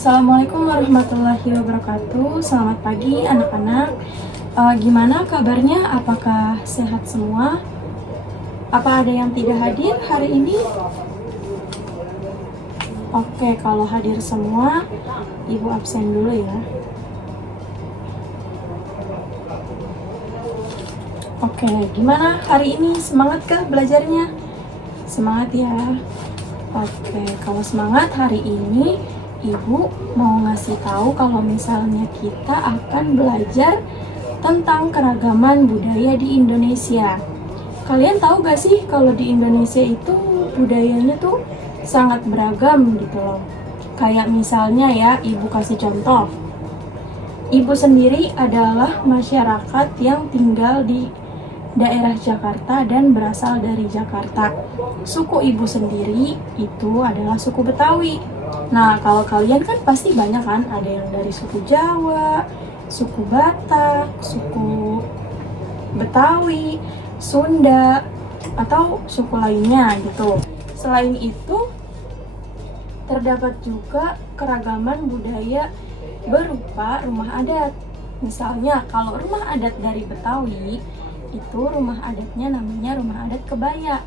Assalamualaikum warahmatullahi wabarakatuh. Selamat pagi anak-anak. Gimana kabarnya? Apakah sehat semua? Apa ada yang tidak hadir hari ini? Oke, kalau hadir semua, Ibu absen dulu ya. Oke, gimana hari ini? Semangatkah belajarnya? Semangat ya. Oke, kalau semangat hari ini Ibu mau ngasih tahu kalau misalnya kita akan belajar tentang keragaman budaya di Indonesia. Kalian tahu gak sih kalau di Indonesia itu budayanya tuh sangat beragam gitu loh. Kayak misalnya ya, Ibu kasih contoh. Ibu sendiri adalah masyarakat yang tinggal di daerah Jakarta dan berasal dari Jakarta. Suku Ibu sendiri itu adalah suku Betawi. Nah, kalau kalian kan pasti banyak kan, ada yang dari suku Jawa, suku Batak, suku Betawi, Sunda, atau suku lainnya gitu. Selain itu, terdapat juga keragaman budaya berupa rumah adat. Misalnya, kalau rumah adat dari Betawi, itu rumah adatnya namanya rumah adat kebaya.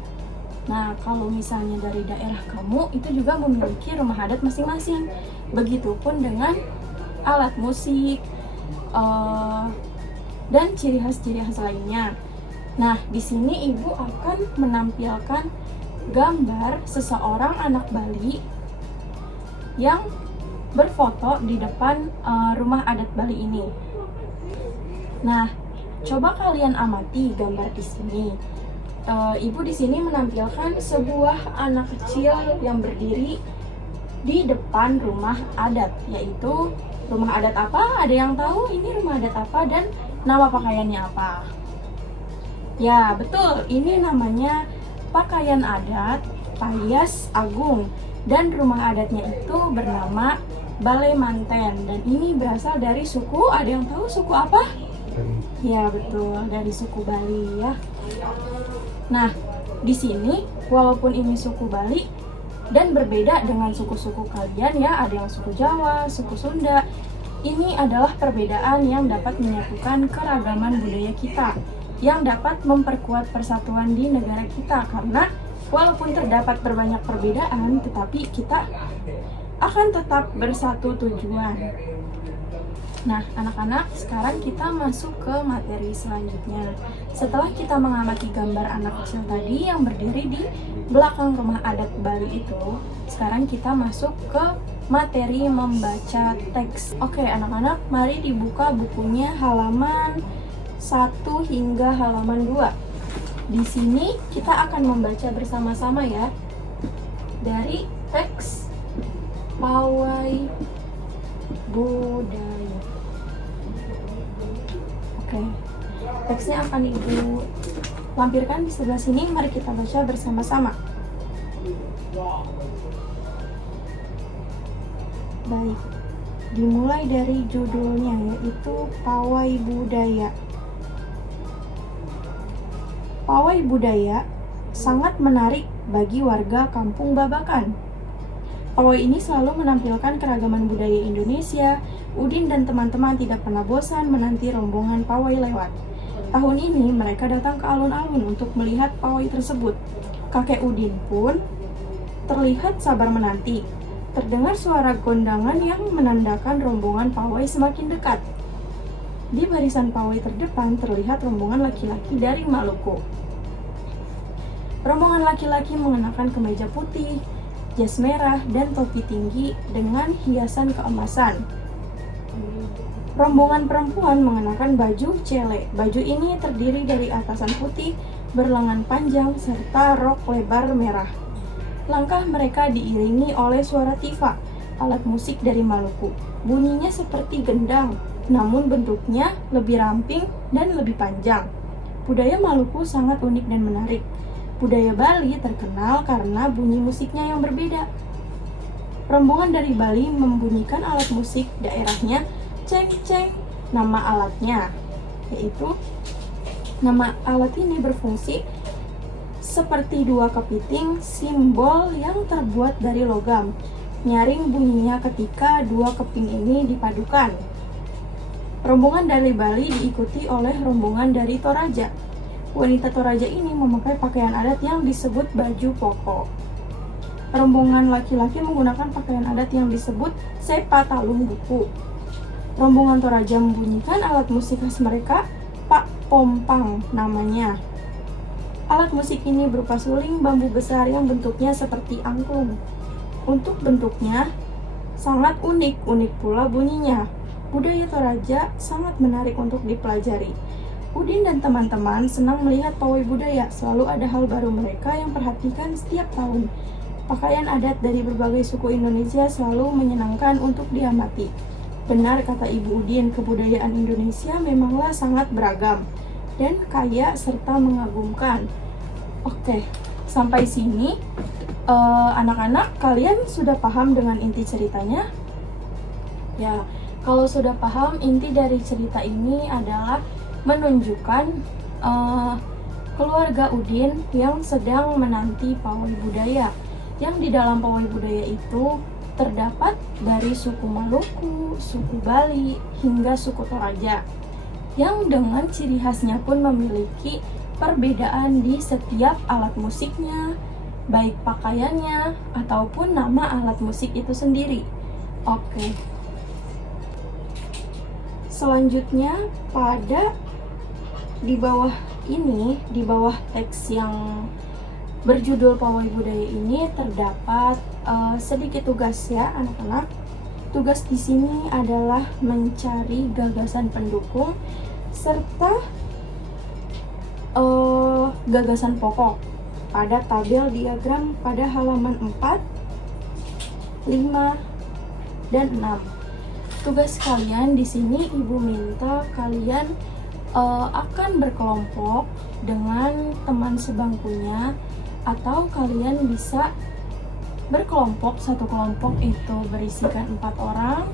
Nah, kalau misalnya dari daerah kamu, itu juga memiliki rumah adat masing-masing. Begitupun dengan alat musik, dan ciri khas-ciri khas lainnya. Nah, di sini Ibu akan menampilkan gambar seseorang anak Bali yang berfoto di depan rumah adat Bali ini. Nah, coba kalian amati gambar di sini. Ibu di sini menampilkan sebuah anak kecil yang berdiri di depan rumah adat, yaitu rumah adat apa? Ada yang tahu ini rumah adat apa dan nama pakaiannya apa? Ya, betul. Ini namanya pakaian adat Payas Agung dan rumah adatnya itu bernama Balai Manten dan ini berasal dari suku, ada yang tahu suku apa? Ya, betul, dari suku Bali ya. Nah, di sini walaupun ini suku Bali dan berbeda dengan suku-suku kalian ya, ada yang suku Jawa, suku Sunda. Ini adalah perbedaan yang dapat menyatukan keragaman budaya kita, yang dapat memperkuat persatuan di negara kita karena walaupun terdapat berbanyak perbedaan, tetapi kita akan tetap bersatu tujuan. Nah, anak-anak, sekarang kita masuk ke materi selanjutnya. Setelah kita mengamati gambar anak kecil tadi yang berdiri di belakang rumah adat Bali itu, sekarang kita masuk ke materi membaca teks. Oke, anak-anak, mari dibuka bukunya halaman 1 hingga halaman 2. Di sini kita akan membaca bersama-sama ya, dari teks Pawai Budaya. Oke, teksnya akan Ibu lampirkan di sebelah sini. Mari kita baca bersama-sama. Baik, dimulai dari judulnya yaitu Pawai Budaya. Pawai budaya sangat menarik bagi warga Kampung Babakan. Pawai ini selalu menampilkan keragaman budaya Indonesia. Udin dan teman-teman tidak pernah bosan menanti rombongan pawai lewat. Tahun ini mereka datang ke alun-alun untuk melihat pawai tersebut. Kakek Udin pun terlihat sabar menanti. Terdengar suara gondangan yang menandakan rombongan pawai semakin dekat. Di barisan pawai terdepan terlihat rombongan laki-laki dari Maluku. Rombongan laki-laki mengenakan kemeja putih, jas merah, dan topi tinggi dengan hiasan keemasan. Rombongan perempuan mengenakan baju cele. Baju ini terdiri dari atasan putih berlengan panjang serta rok lebar merah. Langkah mereka diiringi oleh suara tifa, alat musik dari Maluku. Bunyinya seperti gendang, namun bentuknya lebih ramping dan lebih panjang. Budaya Maluku sangat unik dan menarik. Budaya Bali terkenal karena bunyi musiknya yang berbeda. Rombongan dari Bali membunyikan alat musik daerahnya ceng-ceng. Nama alatnya yaitu nama alat ini berfungsi seperti dua kepiting simbol yang terbuat dari logam. nyaring bunyinya ketika dua keping ini dipadukan. Rombongan dari Bali diikuti oleh rombongan dari Toraja. Wanita Toraja ini memakai pakaian adat yang disebut baju pokok. Rombongan laki-laki menggunakan pakaian adat yang disebut sepa talung buku. Rombongan Toraja membunyikan alat musik khas mereka, Pak Pompang namanya. Alat musik ini berupa suling bambu besar yang bentuknya seperti angklung. Untuk bentuknya sangat unik pula bunyinya. Budaya Toraja sangat menarik untuk dipelajari. Udin dan teman-teman senang melihat pawai budaya. Selalu ada hal baru mereka yang perhatikan setiap tahun. Pakaian adat dari berbagai suku Indonesia selalu menyenangkan untuk diamati. Benar kata Ibu Udin, kebudayaan Indonesia memanglah sangat beragam dan kaya serta mengagumkan. Oke, sampai sini anak-anak kalian sudah paham dengan inti ceritanya? Ya, kalau sudah paham, inti dari cerita ini adalah menunjukkan keluarga Udin yang sedang menanti pawai budaya. Yang di dalam pawai budaya itu terdapat dari suku Maluku, suku Bali, hingga suku Toraja, yang dengan ciri khasnya pun memiliki perbedaan di setiap alat musiknya, baik pakaiannya ataupun nama alat musik itu sendiri. Oke. Selanjutnya di bawah teks yang berjudul Pawai Budaya ini terdapat sedikit tugas ya anak-anak. Tugas di sini adalah mencari gagasan pendukung serta gagasan pokok pada tabel diagram pada halaman 4, 5, dan 6. Tugas kalian di sini Ibu minta kalian akan berkelompok dengan teman sebangkunya, atau kalian bisa berkelompok, satu kelompok itu berisikan 4 orang.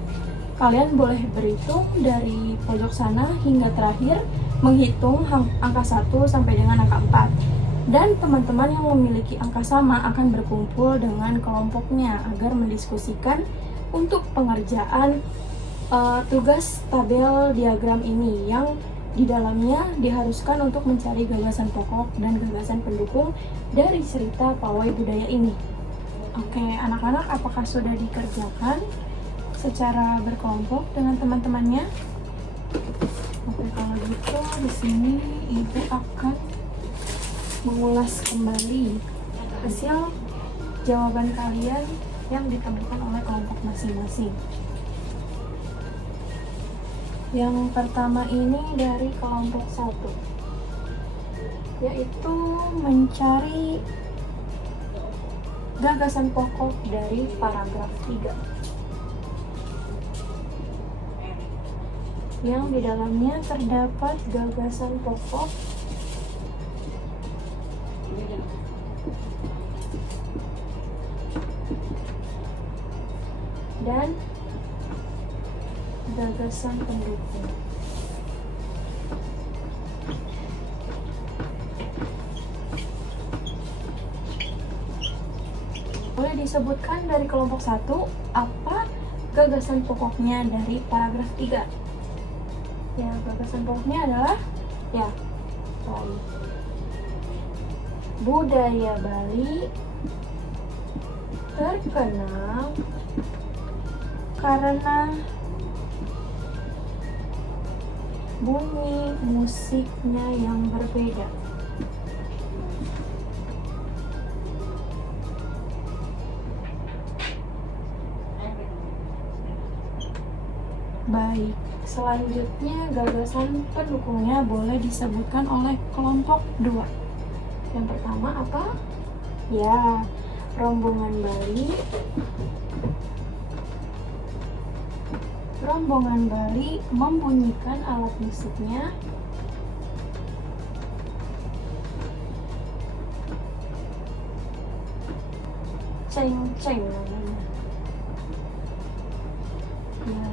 Kalian boleh berhitung dari pojok sana hingga terakhir, menghitung angka 1 sampai dengan angka 4. Dan teman-teman yang memiliki angka sama akan berkumpul dengan kelompoknya agar mendiskusikan untuk pengerjaan tugas tabel diagram ini, yang di dalamnya diharuskan untuk mencari gagasan pokok dan gagasan pendukung dari cerita pawai budaya ini. Oke, anak-anak, apakah sudah dikerjakan secara berkelompok dengan teman-temannya? Oke, kalau gitu di sini Ibu akan mengulas kembali hasil jawaban kalian yang ditemukan oleh kelompok masing-masing. Yang pertama ini dari kelompok 1, yaitu mencari gagasan pokok dari paragraf 3 yang di dalamnya terdapat gagasan pokok dan gagasan pendukung. Boleh disebutkan dari kelompok 1 apa gagasan pokoknya dari paragraf 3? Ya, gagasan pokoknya adalah budaya Bali terkenal karena bunyi musiknya yang berbeda. Baik, selanjutnya gagasan pendukungnya boleh disebutkan oleh kelompok 2. Yang pertama apa? Ya, rombongan Bali membunyikan alat musiknya ceng-ceng namanya. Ya,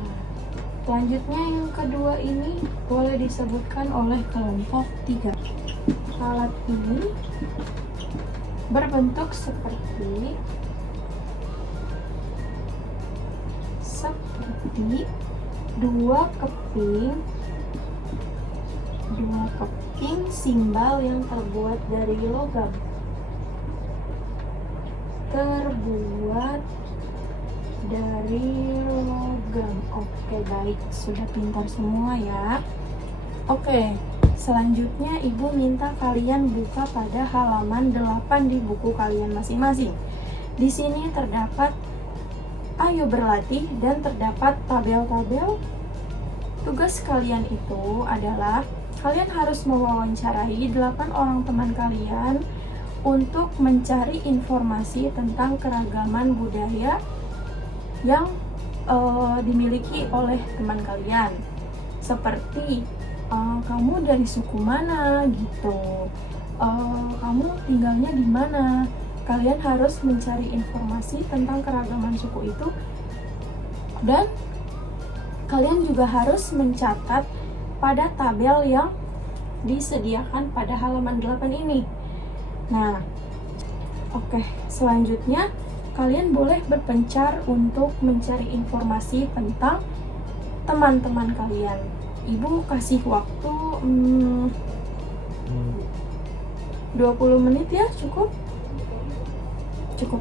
selanjutnya yang kedua ini boleh disebutkan oleh kelompok 3. Alat ini berbentuk seperti berlatih 2 keping simbal yang terbuat dari logam. Oke, baik, sudah pintar semua ya. Oke, selanjutnya ibu minta kalian buka pada halaman 8 di buku kalian masing-masing. Di sini terdapat ayo berlatih dan terdapat tabel-tabel. Tugas kalian itu adalah kalian harus mewawancarai 8 orang teman kalian untuk mencari informasi tentang keragaman budaya yang dimiliki oleh teman kalian. Seperti kamu dari suku mana gitu, kamu tinggalnya di mana. Kalian harus mencari informasi tentang keragaman suku itu, dan kalian juga harus mencatat pada tabel yang disediakan pada halaman 8 ini. Nah, oke, selanjutnya kalian boleh berpencar untuk mencari informasi tentang teman-teman kalian. Ibu kasih waktu 20 menit ya, cukup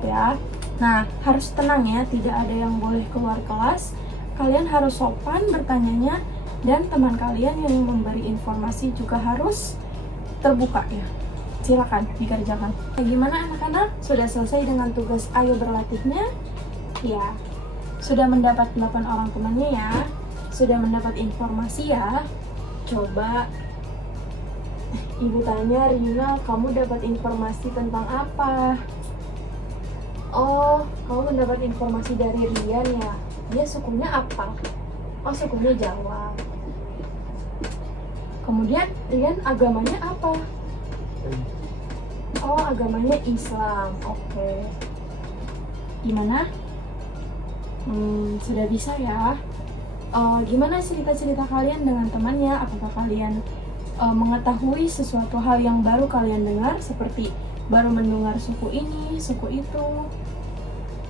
ya. Nah, harus tenang ya, tidak ada yang boleh keluar kelas. Kalian harus sopan bertanyanya, dan teman kalian yang memberi informasi juga harus terbuka ya. Silakan dikerjakan. Gimana anak-anak? Sudah selesai dengan tugas ayo berlatihnya? Ya. Sudah mendapat 8 orang temannya ya? Sudah mendapat informasi ya? Coba ibu tanya, Rina, kamu dapat informasi tentang apa? Oh, kamu mendapat informasi dari Rian ya? Dia sukunya apa? Oh, sukunya Jawa. Kemudian Rian agamanya apa? Oh, agamanya Islam. Oke. Gimana? Sudah bisa ya? Gimana cerita-cerita kalian dengan temannya? Apakah kalian mengetahui sesuatu hal yang baru kalian dengar, seperti baru mendengar suku ini, suku itu?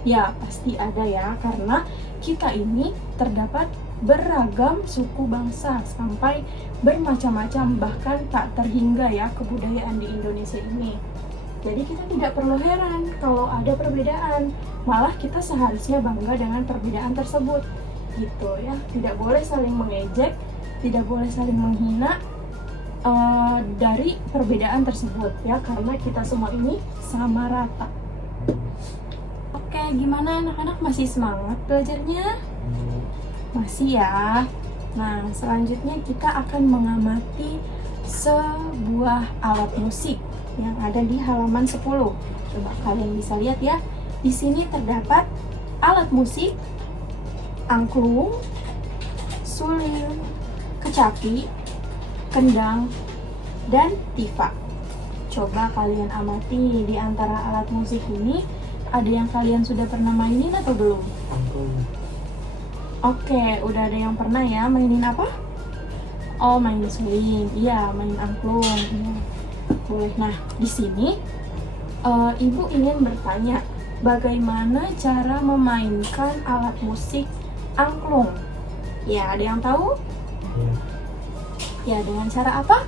Ya, pasti ada ya, karena kita ini terdapat beragam suku bangsa sampai bermacam-macam, bahkan tak terhingga ya kebudayaan di Indonesia ini. Jadi kita tidak perlu heran kalau ada perbedaan, malah kita seharusnya bangga dengan perbedaan tersebut gitu ya. Tidak boleh saling mengejek, tidak boleh saling menghina dari perbedaan tersebut ya, karena kita semua ini sama rata. Oke, gimana anak-anak, masih semangat belajarnya? Masih ya. Nah, selanjutnya kita akan mengamati sebuah alat musik yang ada di halaman 10. Coba kalian bisa lihat ya. Di sini terdapat alat musik angklung, suling, kecapi, kendang, dan tifa. Coba kalian amati, di antara alat musik ini ada yang kalian sudah pernah mainin atau belum? Oke, udah ada yang pernah ya. Mainin apa? Oh, main suling. Iya, main angklung. Iya. Boleh. Nah, di sini ibu ingin bertanya, bagaimana cara memainkan alat musik angklung? Ya, ada yang tahu? Ya, dengan cara apa?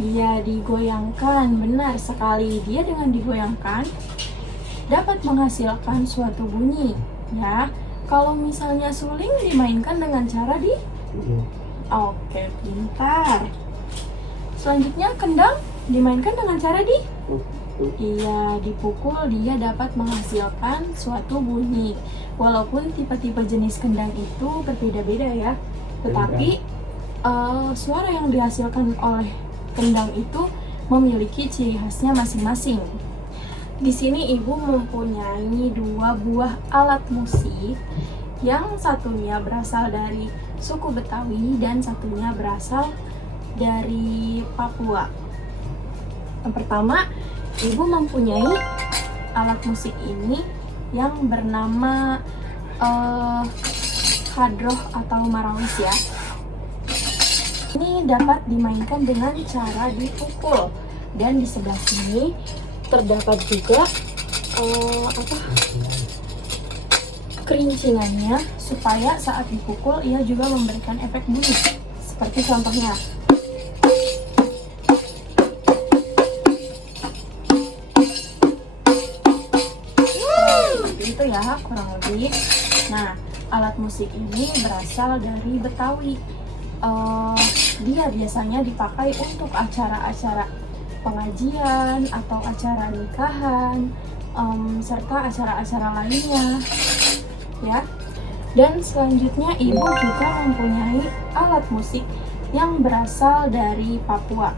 Iya, digoyangkan. Benar sekali. Dia dengan digoyangkan dapat menghasilkan suatu bunyi. Ya, kalau misalnya suling dimainkan dengan cara Oke, pintar. Selanjutnya kendang dimainkan dengan cara Iya, dipukul dia dapat menghasilkan suatu bunyi. Walaupun tipe-tipe jenis kendang itu berbeda-beda ya, tetapi suara yang dihasilkan oleh kendang itu memiliki ciri khasnya masing-masing. Di sini ibu mempunyai 2 buah alat musik, yang satunya berasal dari suku Betawi dan satunya berasal dari Papua. Yang pertama, ibu mempunyai alat musik ini yang bernama hadroh atau marawis ya. Ini dapat dimainkan dengan cara dipukul, dan di sebelah sini terdapat juga kerincingannya supaya saat dipukul ia juga memberikan efek bunyi. Seperti contohnya. Seperti itu ya, kurang lebih. Nah, alat musik ini berasal dari Betawi. Dia biasanya dipakai untuk acara-acara pengajian atau acara nikahan, serta acara-acara lainnya ya. Dan selanjutnya ibu juga mempunyai alat musik yang berasal dari Papua.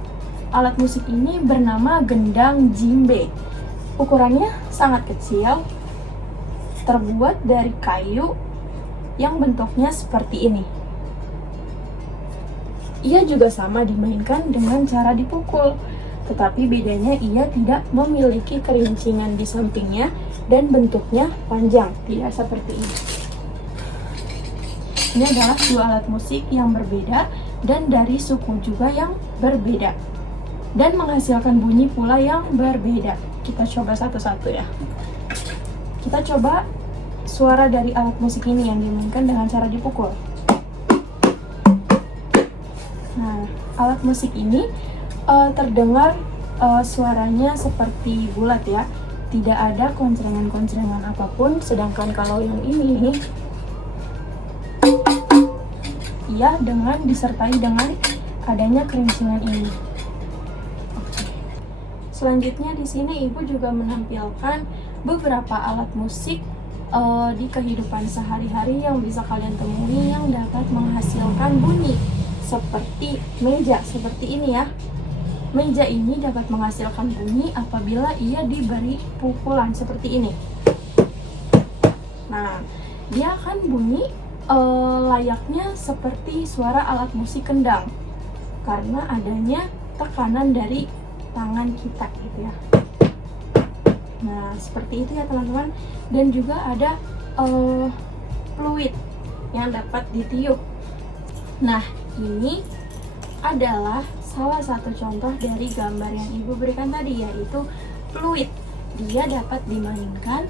Alat musik ini bernama gendang jimbe. Ukurannya sangat kecil, terbuat dari kayu yang bentuknya seperti ini. Ia juga sama dimainkan dengan cara dipukul, tetapi bedanya ia tidak memiliki kerincingan di sampingnya dan bentuknya panjang, tidak seperti ini. Ini adalah dua alat musik yang berbeda dan dari suku juga yang berbeda dan menghasilkan bunyi pula yang berbeda. Kita coba satu-satu ya. Kita coba suara dari alat musik ini yang dimainkan dengan cara dipukul. Nah, alat musik ini terdengar suaranya seperti bulat ya, tidak ada koncrengan-koncrengan apapun. Sedangkan kalau yang ini, ia dengan disertai dengan adanya kerincingan ini. Oke. Selanjutnya di sini ibu juga menampilkan beberapa alat musik di kehidupan sehari-hari yang bisa kalian temui yang dapat menghasilkan bunyi. Seperti meja, seperti ini ya. Meja ini dapat menghasilkan bunyi apabila ia diberi pukulan seperti ini. Nah, dia akan bunyi layaknya seperti suara alat musik kendang karena adanya tekanan dari tangan kita gitu ya. Nah, seperti itu ya teman-teman. Dan juga ada fluid yang dapat ditiup. Nah, ini adalah salah satu contoh dari gambar yang ibu berikan tadi, yaitu fluid. Dia dapat dimainkan,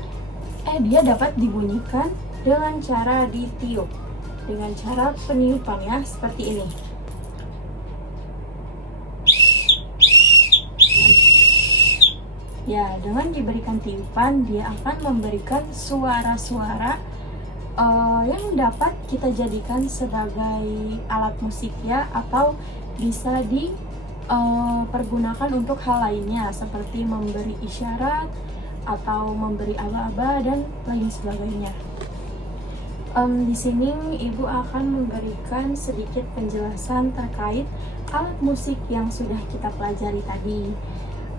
dia dapat dibunyikan dengan cara ditiup, dengan cara peniupan ya, seperti ini. Ya, dengan diberikan tiupan, dia akan memberikan suara-suara yang dapat kita jadikan sebagai alat musik ya, atau bisa dipergunakan untuk hal lainnya seperti memberi isyarat atau memberi aba-aba dan lain sebagainya. Di sini ibu akan memberikan sedikit penjelasan terkait alat musik yang sudah kita pelajari tadi.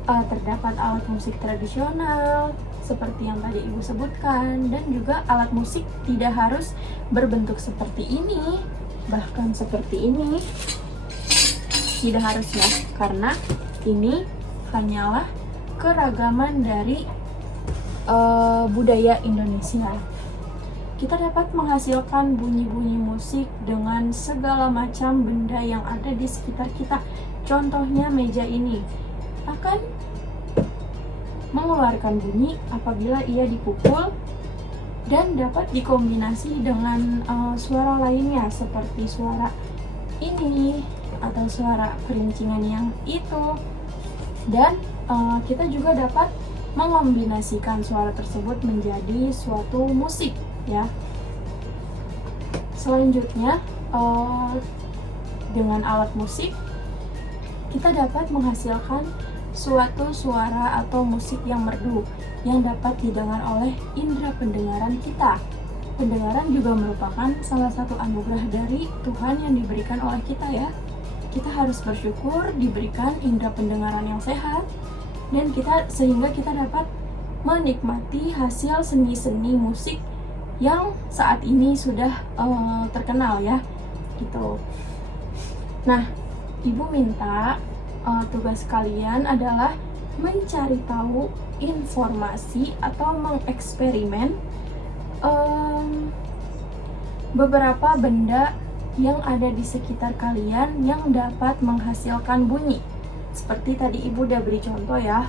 Terdapat alat musik tradisional seperti yang tadi ibu sebutkan, dan juga alat musik tidak harus berbentuk seperti ini, bahkan seperti ini tidak harus ya, karena ini hanyalah keragaman dari budaya Indonesia. Kita dapat menghasilkan bunyi-bunyi musik dengan segala macam benda yang ada di sekitar kita. Contohnya meja ini akan mengeluarkan bunyi apabila ia dipukul dan dapat dikombinasi dengan suara lainnya seperti suara ini atau suara kerincingan yang itu, dan kita juga dapat mengombinasikan suara tersebut menjadi suatu musik ya. Selanjutnya dengan alat musik kita dapat menghasilkan suatu suara atau musik yang merdu yang dapat didengar oleh indera pendengaran kita. Pendengaran juga merupakan salah satu anugerah dari Tuhan yang diberikan oleh kita ya. Kita harus bersyukur diberikan indera pendengaran yang sehat, dan sehingga kita dapat menikmati hasil seni-seni musik yang saat ini sudah terkenal ya gitu. Nah, ibu minta tugas kalian adalah mencari tahu informasi atau mengeksperimen beberapa benda yang ada di sekitar kalian yang dapat menghasilkan bunyi. Seperti tadi ibu udah beri contoh ya,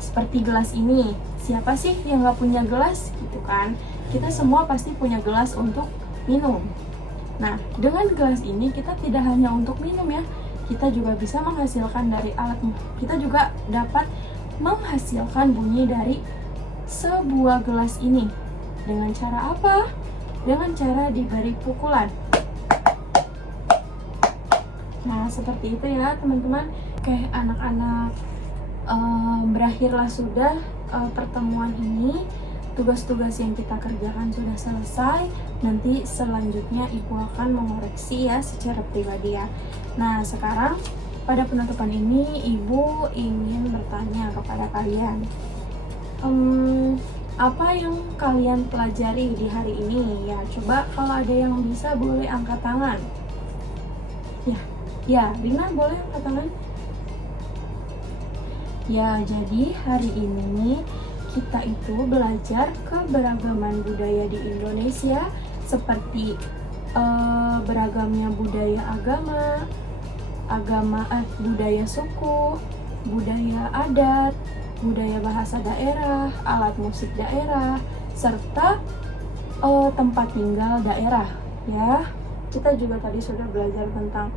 seperti gelas ini. Siapa sih yang gak punya gelas gitu kan? kita semua pasti punya gelas untuk minum. Nah, dengan gelas ini kita tidak hanya untuk minum ya, kita juga bisa menghasilkan dari alat, kita juga dapat menghasilkan bunyi dari sebuah gelas ini. Dengan cara apa? Dengan cara diberi pukulan. Nah, seperti itu ya teman-teman. Oke, anak-anak, berakhirlah sudah pertemuan ini. Tugas-tugas yang kita kerjakan sudah selesai. Nanti selanjutnya ibu akan mengoreksi ya secara pribadi ya. Nah, sekarang pada penutupan ini ibu ingin bertanya kepada kalian, apa yang kalian pelajari di hari ini ya? Coba kalau ada yang bisa boleh angkat tangan. Ya, Rina boleh angkat tangan. Ya, jadi hari ini kita itu belajar keberagaman budaya di Indonesia, seperti beragamnya budaya budaya suku, budaya adat, budaya bahasa daerah, alat musik daerah, serta tempat tinggal daerah ya. Kita juga tadi sudah belajar tentang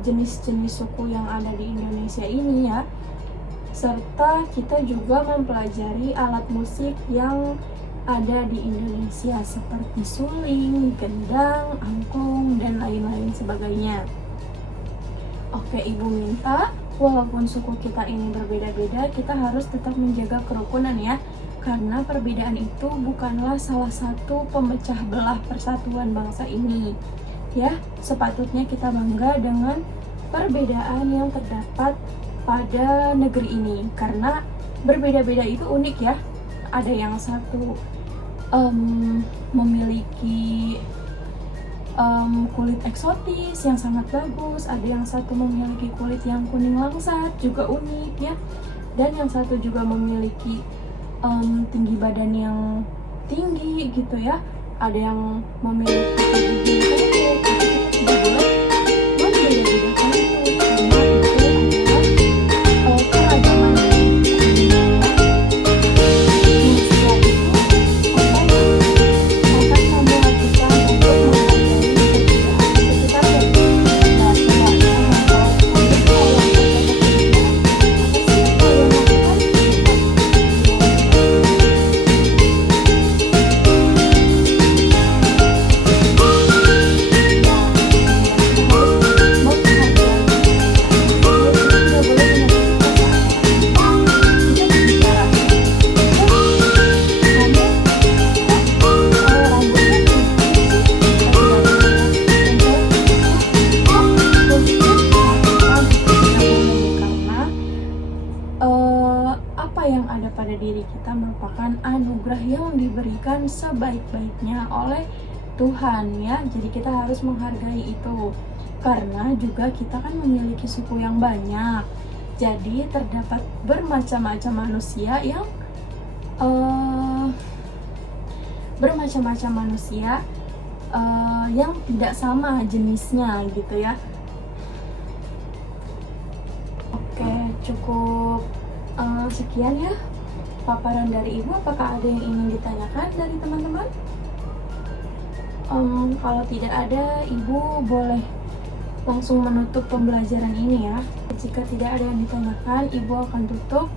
jenis-jenis suku yang ada di Indonesia ini ya, serta kita juga mempelajari alat musik yang ada di Indonesia seperti suling, gendang, angklung, dan lain-lain sebagainya. Oke, ibu minta walaupun suku kita ini berbeda-beda, kita harus tetap menjaga kerukunan ya, karena perbedaan itu bukanlah salah satu pemecah belah persatuan bangsa ini ya. Sepatutnya kita bangga dengan perbedaan yang terdapat pada negeri ini, karena berbeda-beda itu unik ya. Ada yang satu memiliki kulit eksotis yang sangat bagus, ada yang satu memiliki kulit yang kuning langsat juga unik ya, dan yang satu juga memiliki tinggi badan yang tinggi gitu ya, ada yang memiliki tubuh yang pendek. Kita tidak boleh membeda-bedakan itu, karena itu adalah keragaman manusia. Itu apa yang akan kamu lakukan untuk menghargai perbedaan sekitar dan tidak membawa untuk kalau yang ada pada diri kita merupakan anugerah yang diberikan sebaik-baiknya oleh Tuhan ya. Jadi kita harus menghargai itu, karena juga kita kan memiliki suku yang banyak. Jadi terdapat bermacam-macam manusia yang yang tidak sama jenisnya gitu ya. Oke, cukup sekian ya paparan dari ibu. Apakah ada yang ingin ditanyakan dari teman-teman? Kalau tidak ada, ibu boleh langsung menutup pembelajaran ini ya. Jika tidak ada yang ditanyakan, ibu akan tutup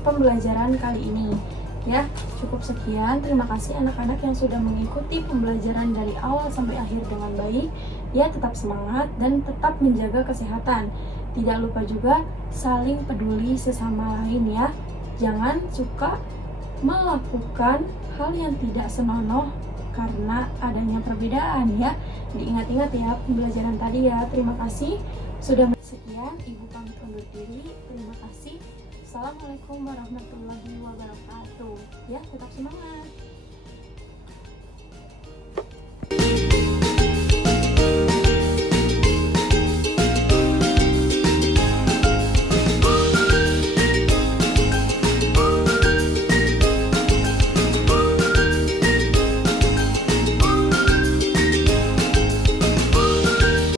pembelajaran kali ini ya. Cukup sekian. Terima kasih anak-anak yang sudah mengikuti pembelajaran dari awal sampai akhir dengan baik ya. Tetap semangat dan tetap menjaga kesehatan. Tidak lupa juga saling peduli sesama lain ya. Jangan suka melakukan hal yang tidak senonoh karena adanya perbedaan ya. Diingat-ingat ya pembelajaran tadi ya. Terima kasih sudah sekian. Ibu pamit undur diri. Terima kasih. Assalamualaikum warahmatullahi wabarakatuh. Ya, tetap semangat.